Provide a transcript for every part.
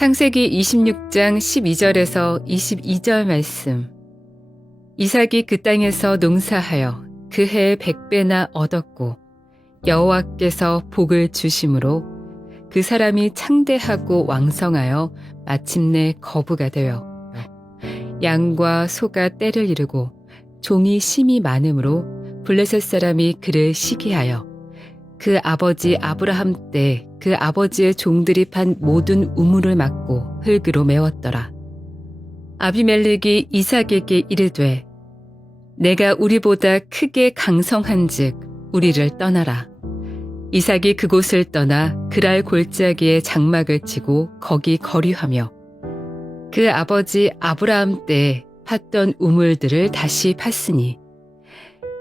창세기 26장 12절에서 22절 말씀. 이삭이 그 땅에서 농사하여 그 해에 100배나 얻었고 여호와께서 복을 주심으로 그 사람이 창대하고 왕성하여 마침내 거부가 되어 양과 소가 떼를 이루고 종이 심이 많음으로 블레셋 사람이 그를 시기하여 그 아버지 아브라함 때 그 아버지의 종들이 판 모든 우물을 막고 흙으로 메웠더라. 아비멜렉이 이삭에게 이르되 내가 우리보다 크게 강성한즉 우리를 떠나라. 이삭이 그곳을 떠나 그랄 골짜기에 장막을 치고 거기 거류하며 그 아버지 아브라함 때 팠던 우물들을 다시 팠으니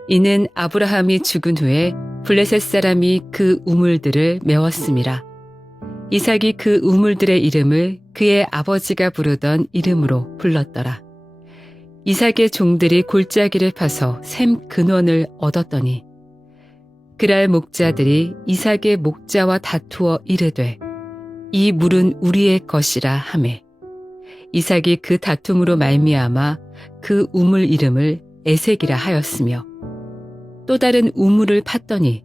이는 아브라함이 죽은 후에 블레셋 사람이 그 우물들을 메웠음이라. 이삭이 그 우물들의 이름을 그의 아버지가 부르던 이름으로 불렀더라. 이삭의 종들이 골짜기를 파서 샘 근원을 얻었더니 그랄 목자들이 이삭의 목자와 다투어 이르되 이 물은 우리의 것이라 하매 이삭이 그 다툼으로 말미암아 그 우물 이름을 에색이라 하였으며 또 다른 우물을 팠더니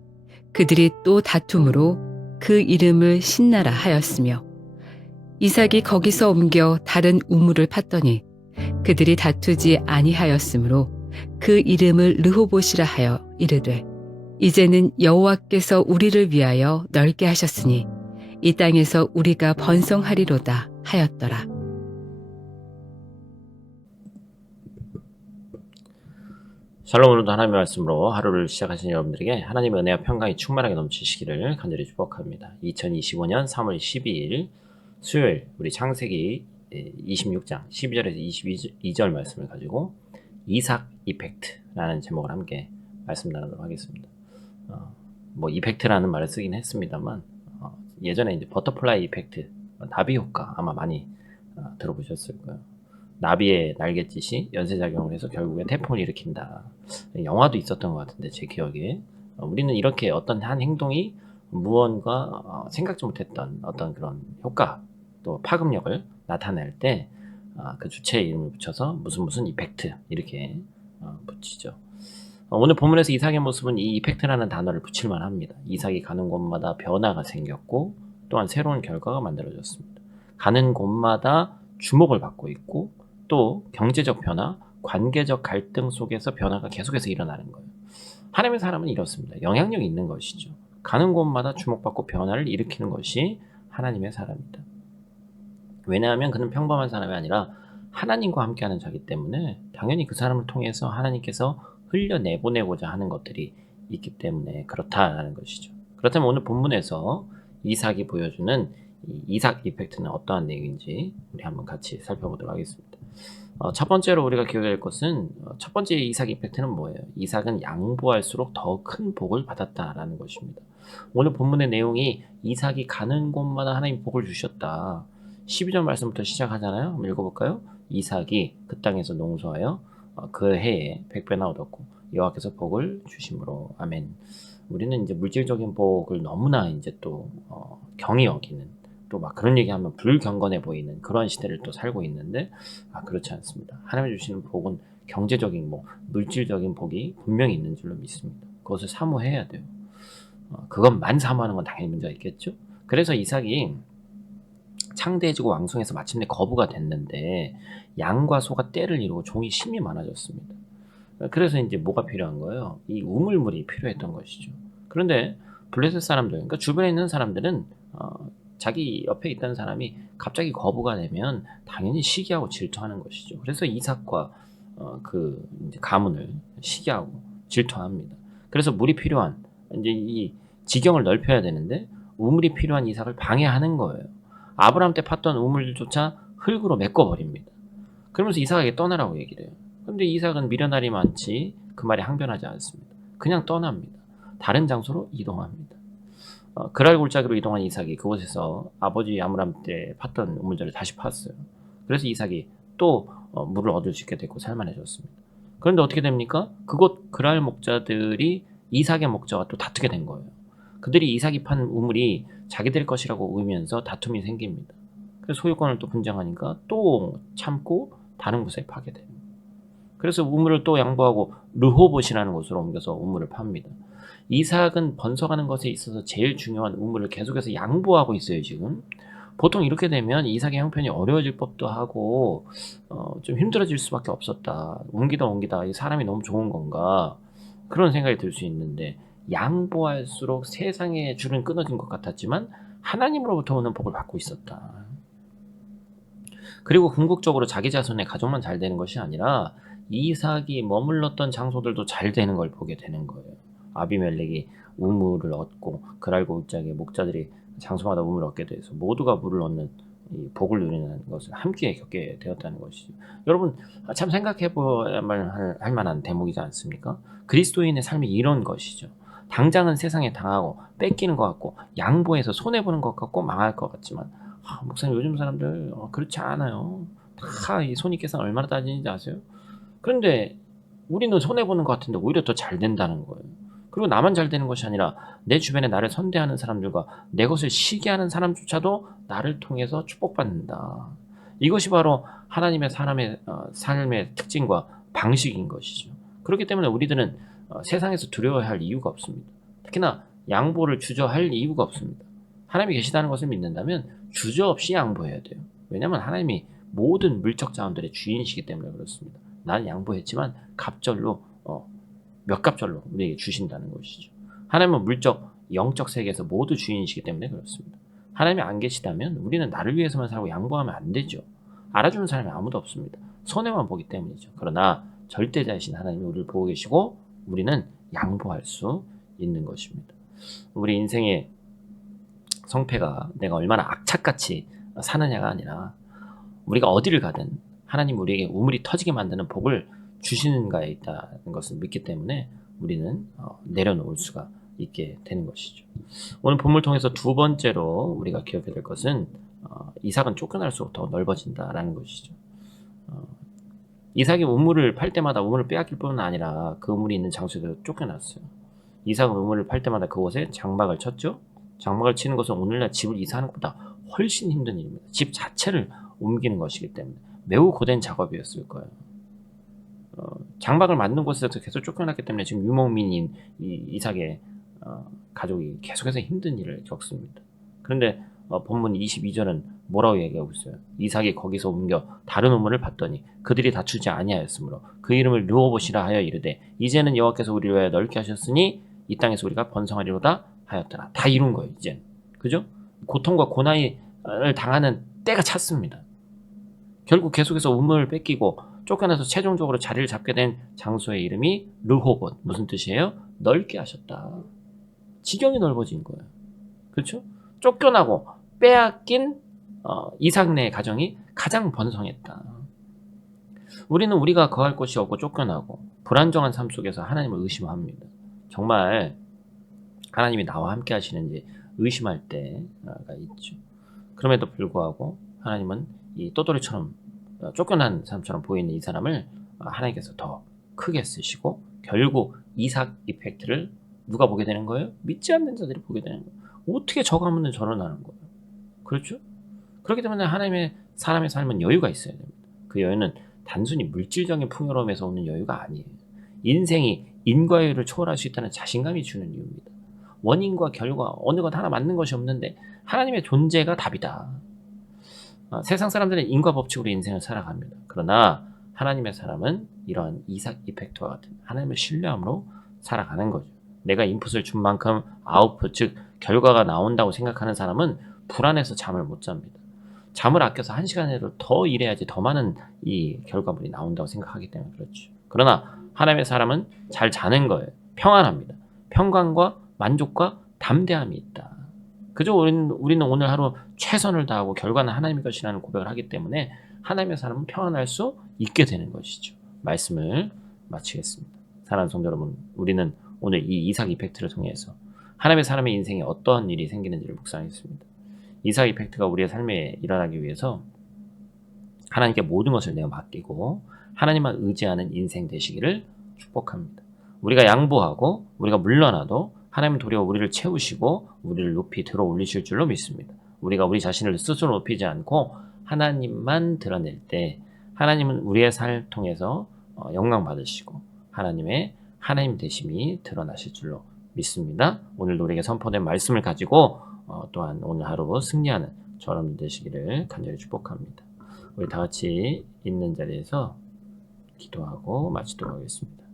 그들이 또 다툼으로 그 이름을 신나라 하였으며 이삭이 거기서 옮겨 다른 우물을 팠더니 그들이 다투지 아니하였으므로 그 이름을 르호봇이라 하여 이르되 이제는 여호와께서 우리를 위하여 넓게 하셨으니 이 땅에서 우리가 번성하리로다 하였더라. 샬롬. 오늘도 하나님의 말씀으로 하루를 시작하신 여러분들에게 하나님의 은혜와 평강이 충만하게 넘치시기를 간절히 축복합니다. 2025년 3월 12일 수요일 우리 창세기 26장 12절에서 22절 말씀을 가지고 이삭 이펙트라는 제목을 함께 말씀 나누도록 하겠습니다. 이펙트라는 말을 쓰긴 했습니다만 예전에 이제 버터플라이 이펙트, 나비 효과 아마 많이 들어보셨을 거예요. 나비의 날갯짓이 연쇄작용을 해서 결국엔 태풍을 일으킨다. 영화도 있었던 것 같은데 제 기억에 우리는 이렇게 어떤 한 행동이 무언가 생각지 못했던 어떤 그런 효과 또 파급력을 나타낼 때 그 주체의 이름을 붙여서 무슨 이펙트 이렇게 붙이죠. 오늘 본문에서 이삭의 모습은 이 이펙트라는 단어를 붙일만 합니다. 이삭이 가는 곳마다 변화가 생겼고 또한 새로운 결과가 만들어졌습니다. 가는 곳마다 주목을 받고 있고 또 경제적 변화, 관계적 갈등 속에서 변화가 계속해서 일어나는 거예요. 하나님의 사람은 이렇습니다. 영향력이 있는 것이죠. 가는 곳마다 주목받고 변화를 일으키는 것이 하나님의 사람이다. 왜냐하면 그는 평범한 사람이 아니라 하나님과 함께하는 자이기 때문에 당연히 그 사람을 통해서 하나님께서 흘려내보내고자 하는 것들이 있기 때문에 그렇다라는 것이죠. 그렇다면 오늘 본문에서 이삭이 보여주는 이삭 이펙트는 어떠한 내용인지 우리 한번 같이 살펴보도록 하겠습니다. 첫 번째로 우리가 기억해야 할 것은 첫 번째 이삭 이펙트는 뭐예요? 이삭은 양보할수록 더 큰 복을 받았다라는 것입니다. 오늘 본문의 내용이 이삭이 가는 곳마다 하나님 복을 주셨다. 12절 말씀부터 시작하잖아요. 한번 읽어볼까요? 이삭이 그 땅에서 농사하여 그 해에 100배나 얻었고 여호와께서 복을 주심으로. 아멘. 우리는 이제 물질적인 복을 너무나 이제 또 경히 여기는 또 막 그런 얘기하면 불경건해 보이는 그런 시대를 또 살고 있는데 그렇지 않습니다. 하나님이 주시는 복은 경제적인 물질적인 복이 분명히 있는 줄로 믿습니다. 그것을 사모해야 돼요. 그것만 사모하는 건 당연히 문제가 있겠죠. 그래서 이삭이 창대해지고 왕성해서 마침내 거부가 됐는데 양과 소가 떼를 이루고 종이 심이 많아졌습니다. 그래서 이제 뭐가 필요한 거예요? 이 우물물이 필요했던 것이죠. 그런데 블레셋 사람들, 그러니까 주변에 있는 사람들은 자기 옆에 있다는 사람이 갑자기 거부가 되면 당연히 시기하고 질투하는 것이죠. 그래서 이삭과 그 이제 가문을 시기하고 질투합니다. 그래서 물이 필요한 이제 이 지경을 넓혀야 되는데 우물이 필요한 이삭을 방해하는 거예요. 아브라함 때 팠던 우물조차 흙으로 메꿔버립니다. 그러면서 이삭에게 떠나라고 얘기를 해요. 그런데 이삭은 미련할이 많지 그 말에 항변하지 않습니다. 그냥 떠납니다. 다른 장소로 이동합니다. 그랄 골짜기로 이동한 이삭이 그곳에서 아버지 아브라함 때 팠던 우물들을 다시 팠어요. 그래서 이삭이 또 물을 얻을 수 있게 됐고 살만해졌습니다. 그런데 어떻게 됩니까? 그곳 그랄 목자들이 이삭의 목자와 또 다투게 된 거예요. 그들이 이삭이 판 우물이 자기들 것이라고 의면서 다툼이 생깁니다. 그래서 소유권을 또 분쟁하니까 또 참고 다른 곳에 파게 되는 거예요. 그래서 우물을 또 양보하고 르호봇이라는 곳으로 옮겨서 우물을 팝니다. 이삭은 번성하는 것에 있어서 제일 중요한 우물을 계속해서 양보하고 있어요, 지금. 보통 이렇게 되면 이삭의 형편이 어려워질 법도 하고 좀 힘들어질 수밖에 없었다. 옮기다 이 사람이 너무 좋은 건가 그런 생각이 들 수 있는데 양보할수록 세상의 줄은 끊어진 것 같았지만 하나님으로부터 오는 복을 받고 있었다. 그리고 궁극적으로 자기 자손의 가족만 잘 되는 것이 아니라 이삭이 머물렀던 장소들도 잘 되는 걸 보게 되는 거예요. 아비멜렉이 우물을 얻고 그랄고 울짝의 목자들이 장소마다 우물을 얻게 돼서 모두가 물을 얻는 이 복을 누리는 것을 함께 겪게 되었다는 것이죠. 여러분 참 생각해봐야만 할 만한 대목이지 않습니까? 그리스도인의 삶이 이런 것이죠. 당장은 세상에 당하고 뺏기는 것 같고 양보해서 손해보는 것 같고 망할 것 같지만 목사님 요즘 사람들 그렇지 않아요. 다 이 손익계산 얼마나 따지는지 아세요? 그런데 우리는 손해보는 것 같은데 오히려 더 잘 된다는 거예요. 그리고 나만 잘 되는 것이 아니라 내 주변에 나를 선대하는 사람들과 내 것을 시기하는 사람조차도 나를 통해서 축복받는다. 이것이 바로 하나님의 사람의 삶의 특징과 방식인 것이죠. 그렇기 때문에 우리들은 세상에서 두려워해야 할 이유가 없습니다. 특히나 양보를 주저할 이유가 없습니다. 하나님이 계시다는 것을 믿는다면 주저없이 양보해야 돼요. 왜냐하면 하나님이 모든 물적 자원들의 주인이시기 때문에 그렇습니다. 나는 양보했지만 갑절로 몇 갑절로 우리에게 주신다는 것이죠. 하나님은 물적, 영적 세계에서 모두 주인이시기 때문에 그렇습니다. 하나님이 안 계시다면 우리는 나를 위해서만 살고 양보하면 안 되죠. 알아주는 사람이 아무도 없습니다. 손해만 보기 때문이죠. 그러나 절대자이신 하나님이 우리를 보고 계시고 우리는 양보할 수 있는 것입니다. 우리 인생의 성패가 내가 얼마나 악착같이 사느냐가 아니라 우리가 어디를 가든 하나님 우리에게 우물이 터지게 만드는 복을 주시는가에 있다는 것을 믿기 때문에 우리는 내려놓을 수가 있게 되는 것이죠. 오늘 본문을 통해서 두 번째로 우리가 기억해야 될 것은 이삭은 쫓겨날수록 더 넓어진다라는 것이죠. 이삭이 우물을 팔 때마다 우물을 빼앗길 뿐만 아니라 그 우물이 있는 장소에서 쫓겨났어요. 이삭은 우물을 팔 때마다 그곳에 장막을 쳤죠. 장막을 치는 것은 오늘날 집을 이사하는 것보다 훨씬 힘든 일입니다. 집 자체를 옮기는 것이기 때문에 매우 고된 작업이었을 거예요. 장막을 만든 곳에서 계속 쫓겨났기 때문에 지금 유목민인 이삭의 가족이 계속해서 힘든 일을 겪습니다. 그런데 본문 22절은 뭐라고 얘기하고 있어요? 이삭이 거기서 옮겨 다른 우물을 봤더니 그들이 다투지 아니하였으므로 그 이름을 르호봇이라 하여 이르되 이제는 여호와께서 우리를 위하여 넓게 하셨으니 이 땅에서 우리가 번성하리로다 하였더라. 다 이룬 거예요, 이젠. 그죠? 고통과 고난을 당하는 때가 찼습니다. 결국 계속해서 우물을 뺏기고 쫓겨나서 최종적으로 자리를 잡게 된 장소의 이름이 르호봇. 무슨 뜻이에요? 넓게 하셨다. 지경이 넓어진 거예요. 그렇죠? 쫓겨나고 빼앗긴 이삭네의 가정이 가장 번성했다. 우리는 우리가 거할 곳이 없고 쫓겨나고 불안정한 삶 속에서 하나님을 의심합니다. 정말 하나님이 나와 함께 하시는지 의심할 때가 있죠. 그럼에도 불구하고 하나님은 이 떠돌이처럼 쫓겨난 사람처럼 보이는 이 사람을 하나님께서 더 크게 쓰시고 결국 이삭 이펙트를 누가 보게 되는 거예요? 믿지 않는 자들이 보게 되는 거예요. 어떻게 저 가문은 저러나는 거예요. 그렇죠? 그렇기 때문에 하나님의 사람의 삶은 여유가 있어야 됩니다. 그 여유는 단순히 물질적인 풍요로움에서 오는 여유가 아니에요. 인생이 인과 여유를 초월할 수 있다는 자신감이 주는 이유입니다. 원인과 결과 어느 것 하나 맞는 것이 없는데 하나님의 존재가 답이다. 세상 사람들은 인과 법칙으로 인생을 살아갑니다. 그러나 하나님의 사람은 이러한 이삭 이펙트와 같은 하나님을 신뢰함으로 살아가는 거죠. 내가 인풋을 준 만큼 아웃풋, 즉 결과가 나온다고 생각하는 사람은 불안해서 잠을 못 잡니다. 잠을 아껴서 1시간이라도 더 일해야지 더 많은 이 결과물이 나온다고 생각하기 때문에 그렇죠. 그러나 하나님의 사람은 잘 자는 거예요. 평안합니다. 평강과 만족과 담대함이 있다. 그저 우리는 오늘 하루 최선을 다하고 결과는 하나님의 것이라는 고백을 하기 때문에 하나님의 사람은 평안할 수 있게 되는 것이죠. 말씀을 마치겠습니다. 사랑하는 성도 여러분, 우리는 오늘 이 이삭 이펙트를 통해서 하나님의 사람의 인생에 어떤 일이 생기는지를 묵상했습니다. 이삭 이펙트가 우리의 삶에 일어나기 위해서 하나님께 모든 것을 내어 맡기고 하나님만 의지하는 인생 되시기를 축복합니다. 우리가 양보하고 우리가 물러나도 하나님은 도리어 우리를 채우시고 우리를 높이 들어 올리실 줄로 믿습니다. 우리가 우리 자신을 스스로 높이지 않고 하나님만 드러낼 때 하나님은 우리의 삶을 통해서 영광 받으시고 하나님 되심이 드러나실 줄로 믿습니다. 오늘도 우리에게 선포된 말씀을 가지고 또한 오늘 하루 승리하는 저런 되시기를 간절히 축복합니다. 우리 다 같이 있는 자리에서 기도하고 마치도록 하겠습니다.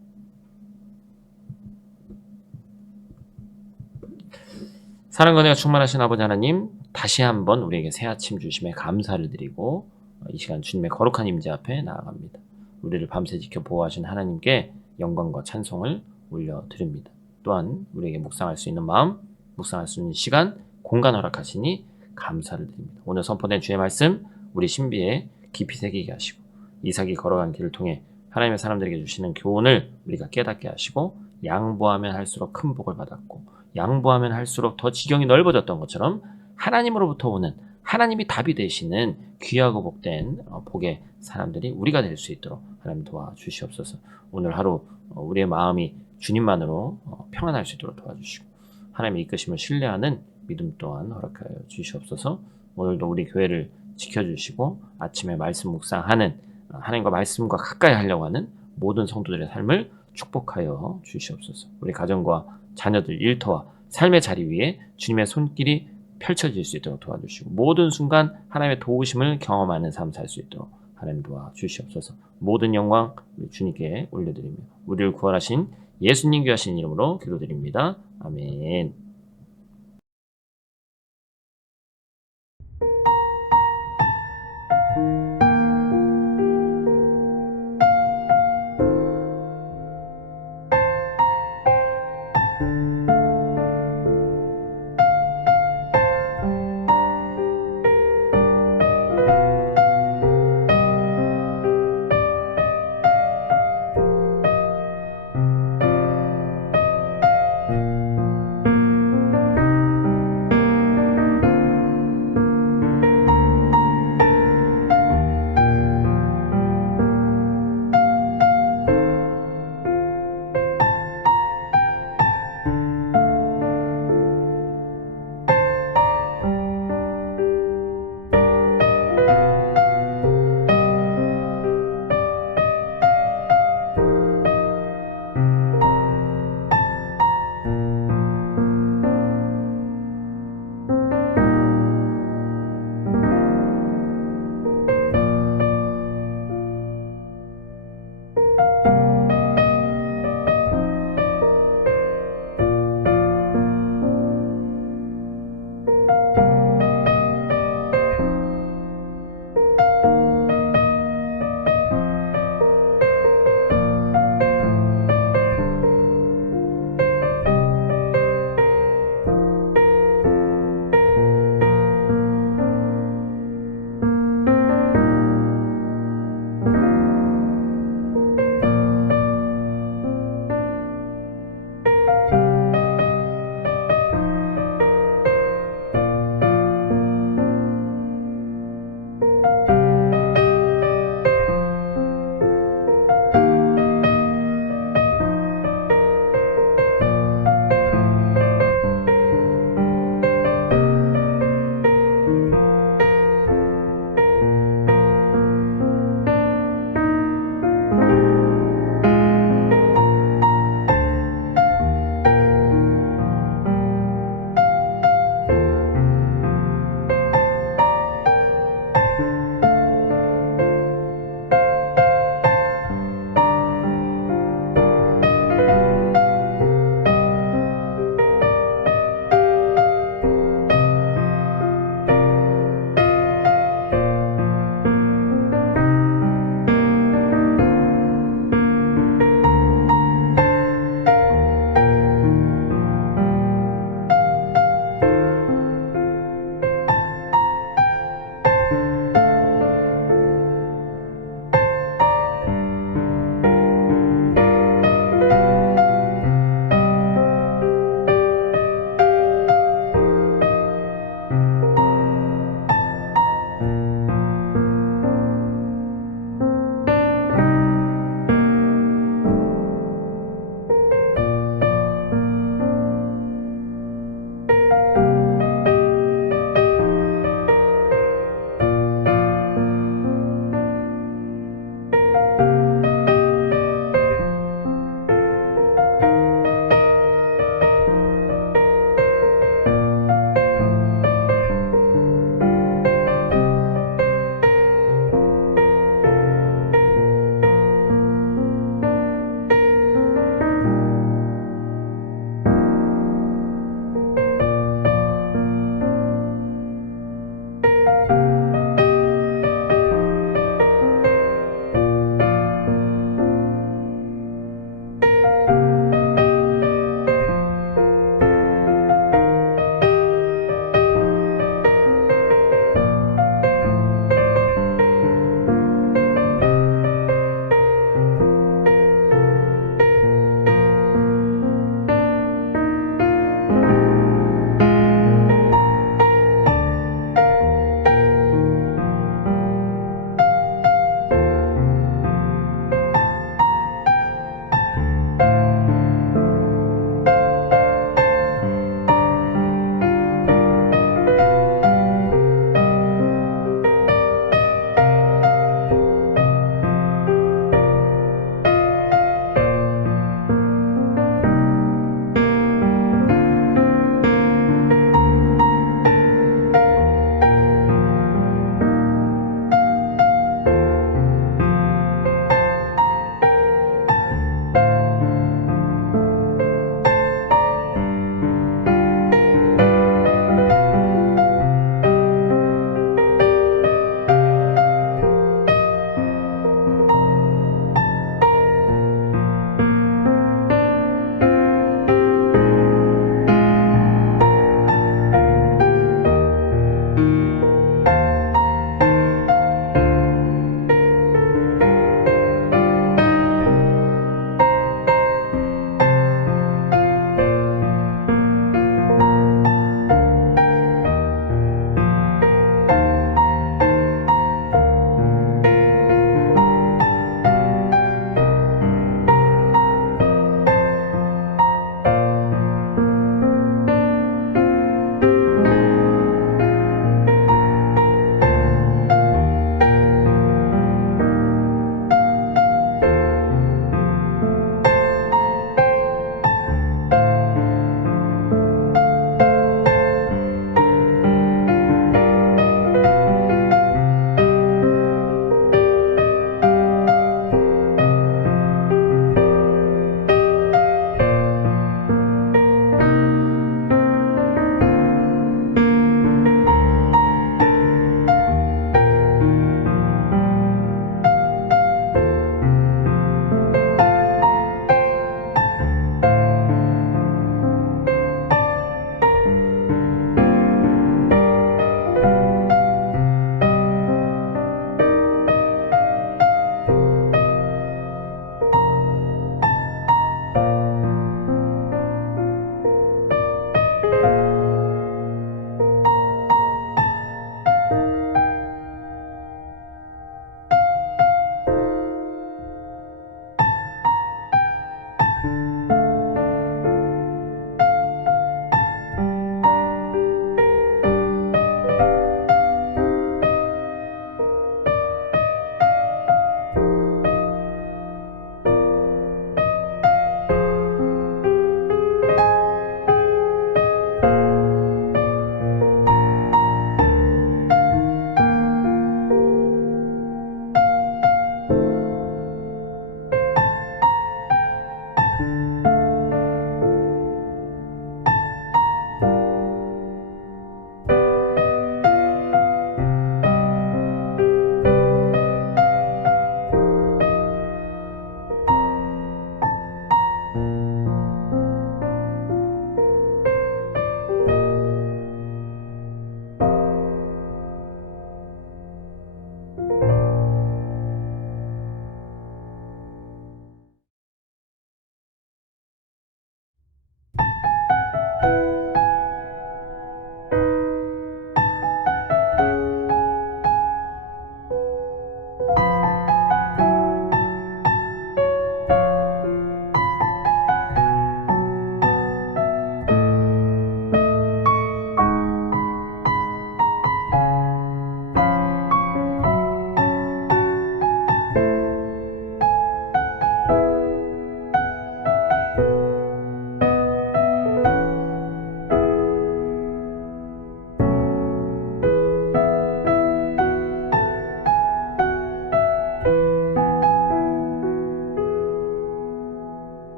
사랑과 은혜가 충만하신 아버지 하나님, 다시 한번 우리에게 새 아침 주심에 감사를 드리고 이 시간 주님의 거룩한 임재 앞에 나아갑니다. 우리를 밤새 지켜 보호하신 하나님께 영광과 찬송을 올려드립니다. 또한 우리에게 묵상할 수 있는 마음, 묵상할 수 있는 시간, 공간 허락하시니 감사를 드립니다. 오늘 선포된 주의 말씀 우리 신비에 깊이 새기게 하시고 이삭이 걸어간 길을 통해 하나님의 사람들에게 주시는 교훈을 우리가 깨닫게 하시고 양보하면 할수록 큰 복을 받았고 양보하면 할수록 더 지경이 넓어졌던 것처럼 하나님으로부터 오는 하나님이 답이 되시는 귀하고 복된 복의 사람들이 우리가 될 수 있도록 하나님 도와주시옵소서. 오늘 하루 우리의 마음이 주님만으로 평안할 수 있도록 도와주시고 하나님의 이끄심을 신뢰하는 믿음 또한 허락하여 주시옵소서. 오늘도 우리 교회를 지켜주시고 아침에 말씀 묵상하는 하나님과 말씀과 가까이 하려고 하는 모든 성도들의 삶을 축복하여 주시옵소서. 우리 가정과 자녀들 일터와 삶의 자리 위에 주님의 손길이 펼쳐질 수 있도록 도와주시고 모든 순간 하나님의 도우심을 경험하는 삶 살 수 있도록 하나님 도와주시옵소서. 모든 영광 주님께 올려드리며 우리를 구원하신 예수님 귀하신 이름으로 기도드립니다. 아멘.